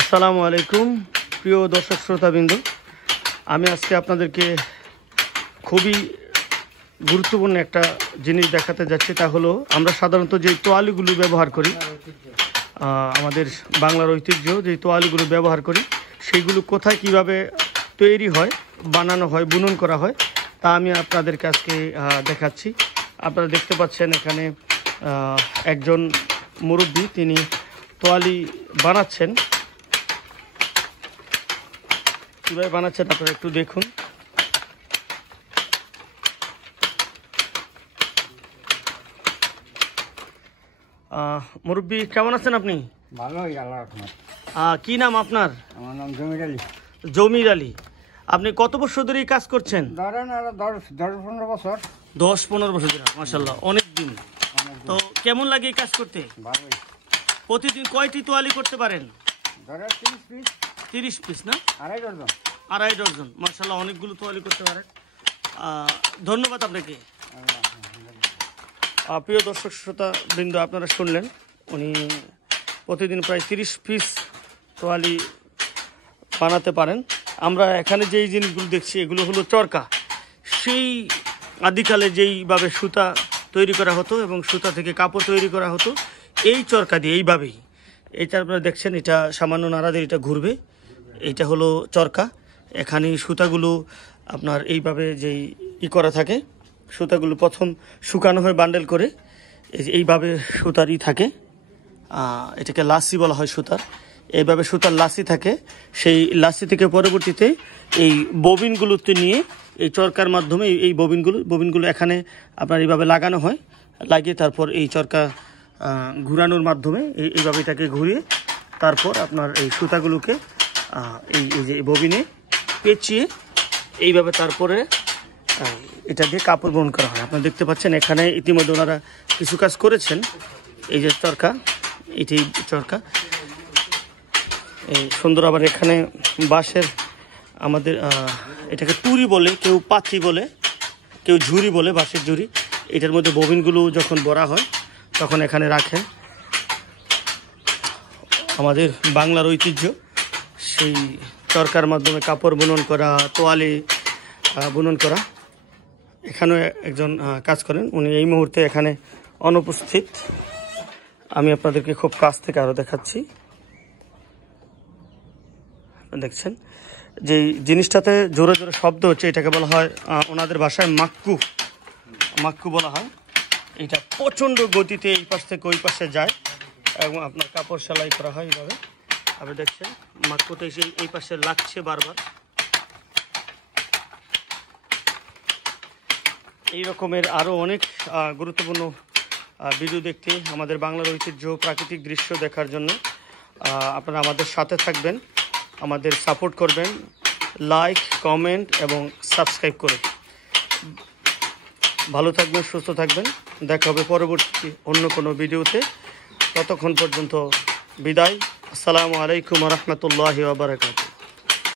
আসসালামু আলাইকুম প্রিয় দর্শক শ্রোতাবৃন্দ, আমি আজকে আপনাদেরকে খুবই গুরুত্বপূর্ণ একটা জিনিস দেখাতে যাচ্ছি। তা হলো আমরা সাধারণত যে তোয়ালিগুলো ব্যবহার করি, আমাদের বাংলার ঐতিহ্য যে তোয়ালিগুলো ব্যবহার করি, সেইগুলো কোথায় কিভাবে তৈরি হয়, বানানো হয়, বুনন করা হয়, তা আমি আপনাদেরকে আজকে দেখাচ্ছি। আপনারা দেখতে পাচ্ছেন এখানে একজন মুরব্বী তিনি তোয়ালি বানাচ্ছেন। কীভাবে বানাচ্ছেন আপনারা একটু দেখুন। মুরব্বী কেমন আছেন আপনি? ভালোই, আল্লাহ রহমত। কি নাম আপনার? আমার নাম জমির আলী। জমির আলী। আপনি কত বছর ধরে এই কাজ করছেন? ধরেন 10-15 বছর। 10-15 বছর ধরে, মাশাআল্লাহ, অনেক দিন। তো কেমন লাগে এই কাজ করতে? ভালোই। প্রতিদিন কয়টি তোয়ালি করতে পারেন? ধরেন 30 পিস। 30 পিস না? 2.5 ডজন। 2.5 ডজন, মাশাআল্লাহ, অনেকগুলো তোয়ালি করতে পারেন। ধন্যবাদ আপনাকে। প্রিয় দর্শক শ্রোতা বৃন্দ, আপনারা শুনলেন উনি প্রতিদিন প্রায় 30 পিস তোয়ালি বানাতে পারেন। আমরা এখানে যেই জিনিসগুলো দেখছি এগুলো হলো চরকা। সেই আদিকালে যেইভাবে সুতা তৈরি করা হতো এবং সুতা থেকে কাপড় তৈরি করা হতো এই চরকা দিয়ে, এইভাবেই। এইটা আপনারা দেখছেন, এটা সামান্য নাড়াদের এটা ঘুরবে, এইটা হলো চরকা। এখানে সুতাগুলো আপনার এইভাবে যেই করা থাকে, সুতাগুলো প্রথম শুকানো হয় বান্ডেল করে, এইভাবে সুতারই থাকে। এটাকে লাসি বলা হয় সুতার। এইভাবে সুতার লাসি থাকে, সেই লাসি থেকে পরবর্তীতে এই ববিনগুলোতে নিয়ে এই চরকার মাধ্যমে এই ববিনগুলো এখানে আপনার এইভাবে লাগানো হয়। লাগিয়ে তারপর এই চরকা ঘুরানোর মাধ্যমে এইভাবে এটাকে ঘুরিয়ে তারপর আপনার এই সুতাগুলোকে এই যে ববিনে পেঁচিয়ে এইভাবে তারপরে এটা দিয়ে কাপড় বুনন করা হয়। আপনারা দেখতে পাচ্ছেন এখানে ইতিমধ্যে ওনারা কিছু কাজ করেছেন। এই যে চরকা, এটাই চরকা, এই সুন্দর। আবার এখানে বাঁশের আমাদের এটাকে টুরি বলে, কেউ পাতি বলে, কেউ ঝুড়ি বলে, বাঁশের ঝুড়ি। এটার মধ্যে ববিনগুলো যখন ভরা হয় তখন এখানে রাখেন। আমাদের বাংলার ঐতিহ্য সেই চরকার মাধ্যমে কাপড় বুনন করা, তোয়ালি বুনন করা। এখানেও একজন কাজ করেন, উনি এই মুহূর্তে এখানে অনুপস্থিত। আমি আপনাদেরকে খুব কাছ থেকে আরও দেখাচ্ছি। দেখছেন যে জিনিসটাতে জোরে জোরে শব্দ হচ্ছে, এটাকে বলা হয় ওনাদের ভাষায় মাক্কু বলা হয়। এটা প্রচণ্ড গতিতে এই পাশ থেকে ওই পাশে যায় এবং আপনার কাপড় সেলাই করা হয় এইভাবে। আপনি দেখছেন মাক্কুটা এসে এই পাশে লাগছে বারবার। এই রকমের আরও অনেক গুরুত্বপূর্ণ ভিডিও দেখতে, আমাদের বাংলার ঐতিহ্য প্রাকৃতিক দৃশ্য দেখার জন্য আপনারা আমাদের সাথে থাকবেন, আমাদের সাপোর্ট করবেন, লাইক, কমেন্ট এবং সাবস্ক্রাইব করে। ভালো থাকবেন, সুস্থ থাকবেন। দেখা হবে পরবর্তী অন্য কোনো ভিডিওতে। ততক্ষণ পর্যন্ত বিদায়। আসসালামু আলাইকুম ওয়া রাহমাতুল্লাহি ওয়া বারাকাতুহু।